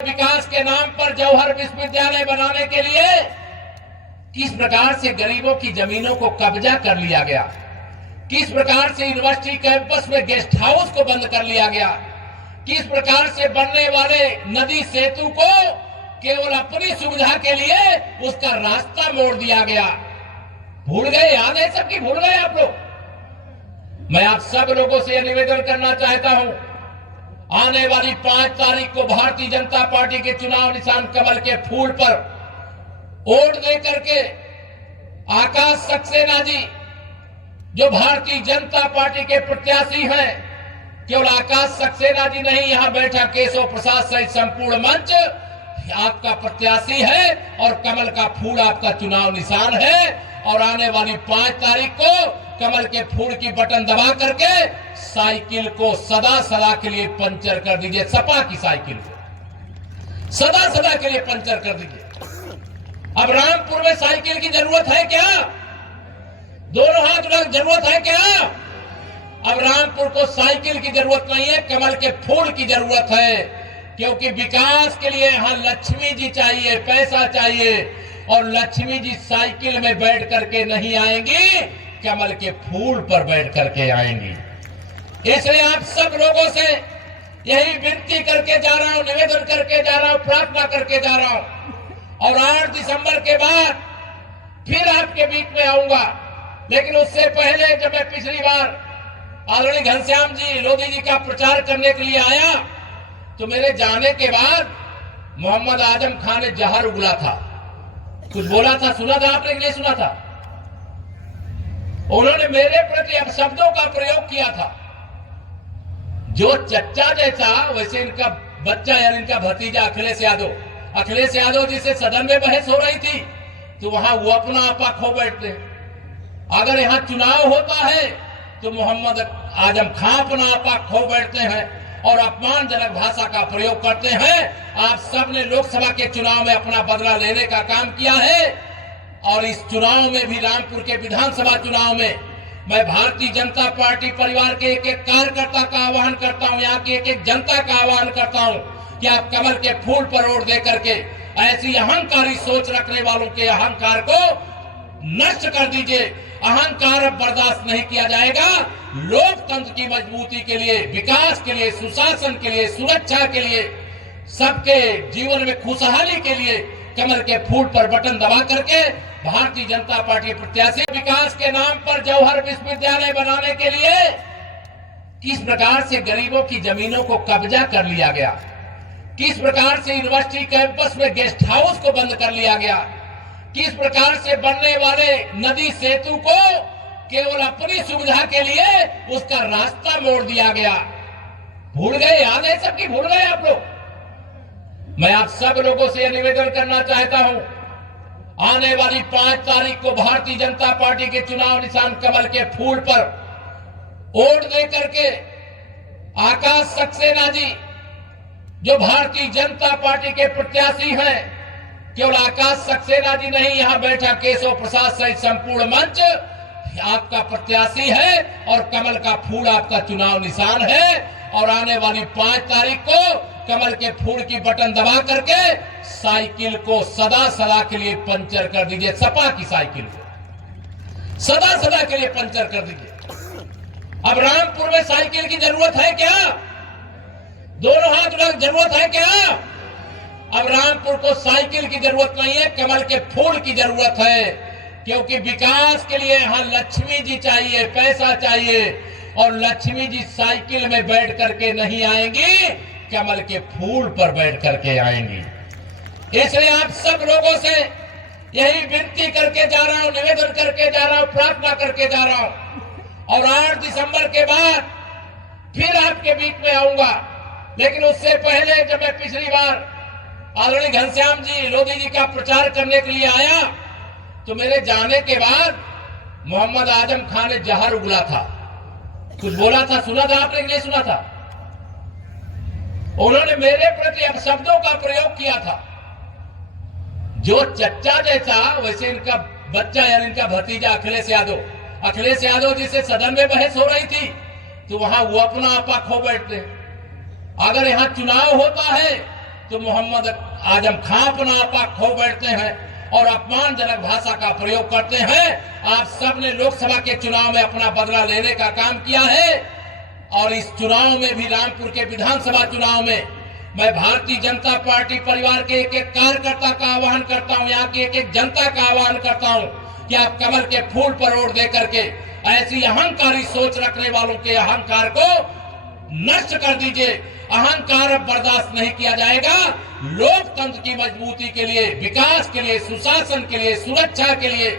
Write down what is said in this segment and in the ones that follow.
विकास के नाम पर जौहर विश्वविद्यालय बनाने के लिए किस प्रकार से गरीबों की जमीनों को कब्जा कर लिया गया, किस प्रकार से यूनिवर्सिटी कैंपस में गेस्ट हाउस को बंद कर लिया गया, किस प्रकार से बनने वाले नदी सेतु को केवल अपनी सुविधा के लिए उसका रास्ता मोड़ दिया गया। भूल गए? याद है सबकी? भूल गए आप लोग? मैं आप सब लोगों से यह निवेदन करना चाहता हूं, आने वाली 5 तारीख को भारतीय जनता पार्टी के चुनाव निशान कमल के फूल पर वोट दे करके आकाश सक्सेना जी जो भारतीय जनता पार्टी के प्रत्याशी हैं, केवल आकाश सक्सेना जी नहीं, यहां बैठा केशव प्रसाद सहित संपूर्ण मंच आपका प्रत्याशी है और कमल का फूल आपका चुनाव निशान है। और आने वाली 5 तारीख को कमल के फूल की बटन दबा करके साइकिल को सदा सदा के लिए पंचर कर दीजिए। सपा की साइकिल को सदा सदा के लिए पंचर कर दीजिए। अब रामपुर में साइकिल की जरूरत है क्या? दोनों हाथ उठा, जरूरत है क्या? अब रामपुर को साइकिल की जरूरत नहीं है, कमल के फूल की जरूरत है, क्योंकि विकास के लिए यहां लक्ष्मी जी चाहिए, पैसा चाहिए, और लक्ष्मी जी साइकिल में बैठ करके नहीं आएंगी, कमल के फूल पर बैठ करके आएंगी। इसलिए आप सब लोगों से यही विनती करके जा रहा हूं, निवेदन करके जा रहा हूं, प्रार्थना करके जा रहा हूं। और 8 दिसंबर के बाद फिर आपके बीच में आऊंगा, लेकिन उससे पहले जब मैं पिछली बार आदरणीय घनश्याम जी लोधी जी का प्रचार करने के लिए आया, तो मेरे जाने के बाद मोहम्मद आजम खान ने जहर उगला था, कुछ बोला था, सुना था आपने कि नहीं सुना था? उन्होंने मेरे प्रति अपशब्दों का प्रयोग किया था। जो चच्चा जैसा वैसे इनका बच्चा यानी इनका भतीजा अखिलेश यादव जिससे सदन में बहस हो रही थी, तो वहां वो अपना आपा खो बैठते। अगर यहां चुनाव होता है तो मोहम्मद आजम खान अपना आपा खो बैठते हैं और अपमानजनक भाषा का प्रयोग करते हैं। आप सब ने लोकसभा के चुनाव में अपना बदला लेने का काम किया है, और इस चुनाव में भी, रामपुर के विधानसभा चुनाव में, मैं भारतीय जनता पार्टी परिवार के एक एक कार्यकर्ता का आह्वान करता हूं, यहाँ की एक एक जनता का आह्वान करता हूं कि आप कमल के फूल पर वोट दे करके ऐसी अहंकारी सोच रखने वालों के अहंकार को नष्ट कर दीजिए। अहंकार अब बर्दाश्त नहीं किया जाएगा। लोकतंत्र की मजबूती के लिए, विकास के लिए, सुशासन के लिए, सुरक्षा के लिए, सबके जीवन में खुशहाली के लिए कमल के फूल पर बटन दबा करके भारतीय जनता पार्टी प्रत्याशी विकास के नाम पर जौहर विश्वविद्यालय बनाने के लिए किस प्रकार से गरीबों की जमीनों को कब्जा कर लिया गया, किस प्रकार से यूनिवर्सिटी कैंपस में गेस्ट हाउस को बंद कर लिया गया, किस प्रकार से बनने वाले नदी सेतु को केवल अपनी सुविधा के लिए उसका रास्ता मोड़ दिया गया। भूल गए? याद है सबकी? भूल गए आप लोग? मैं आप सब लोगों से यह निवेदन करना चाहता हूं, आने वाली 5 तारीख को भारतीय जनता पार्टी के चुनाव निशान कमल के फूल पर वोट दे करके आकाश सक्सेना जी जो भारतीय जनता पार्टी के प्रत्याशी हैं, केवल आकाश सक्सेना जी नहीं, यहां बैठा केशव प्रसाद सहित संपूर्ण मंच आपका प्रत्याशी है और कमल का फूल आपका चुनाव निशान है। और आने वाली 5 तारीख को कमल के फूल की बटन दबा करके साइकिल को सदा सदा के लिए पंचर कर दीजिए। सपा की साइकिल को सदा सदा के लिए पंचर कर दीजिए। अब रामपुर में साइकिल की जरूरत है क्या? दोनों हाथ उठा, जरूरत है क्या? अब रामपुर को साइकिल की जरूरत नहीं है, कमल के फूल की जरूरत है, क्योंकि विकास के लिए यहां लक्ष्मी जी चाहिए, पैसा चाहिए, और लक्ष्मी जी साइकिल में बैठ करके नहीं आएंगी, कमल के फूल पर बैठ करके आएंगी। इसलिए आप सब लोगों से यही विनती करके जा रहा हूं, निवेदन करके जा रहा हूं, प्रार्थना करके जा रहा हूं। और 8 दिसंबर के बाद फिर आपके बीच में आऊंगा, लेकिन उससे पहले जब मैं पिछली बार आदरणीय घनश्याम जी लोधी जी का प्रचार करने के लिए आया, तो मेरे जाने के बाद मोहम्मद आजम खान ने जहर उगला था, कुछ बोला था, सुना था आपने कि नहीं सुना था? उन्होंने मेरे प्रति अपशब्दों का प्रयोग किया था। जो चच्चा जैसा वैसे इनका बच्चा यानी इनका भतीजा अखिलेश यादव जिससे सदन में बहस हो रही थी, तो वहां वो अपना आपा खो बैठते। अगर यहां चुनाव होता है तो मोहम्मद आजम खां अपना आपा खो बैठते हैं और अपमानजनक भाषा का प्रयोग करते हैं। आप सब ने लोकसभा के चुनाव में अपना बदला लेने का काम किया है और इस चुनाव में भी, रामपुर के विधानसभा चुनाव में, मैं भारतीय जनता पार्टी परिवार के एक एक कार्यकर्ता का आह्वान करता हूं, यहाँ की एक एक जनता का आह्वान करता हूं कि आप कमल के फूल पर वोट दे करके ऐसी अहंकारी सोच रखने वालों के अहंकार को नष्ट कर दीजिए। अहंकार अब बर्दाश्त नहीं किया जाएगा। लोकतंत्र की मजबूती के लिए, विकास के लिए, सुशासन के लिए, सुरक्षा के लिए,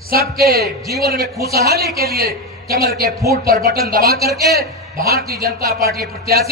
सबके जीवन में खुशहाली के लिए कमल के फूल पर बटन दबा करके भारतीय जनता पार्टी प्रत्याशी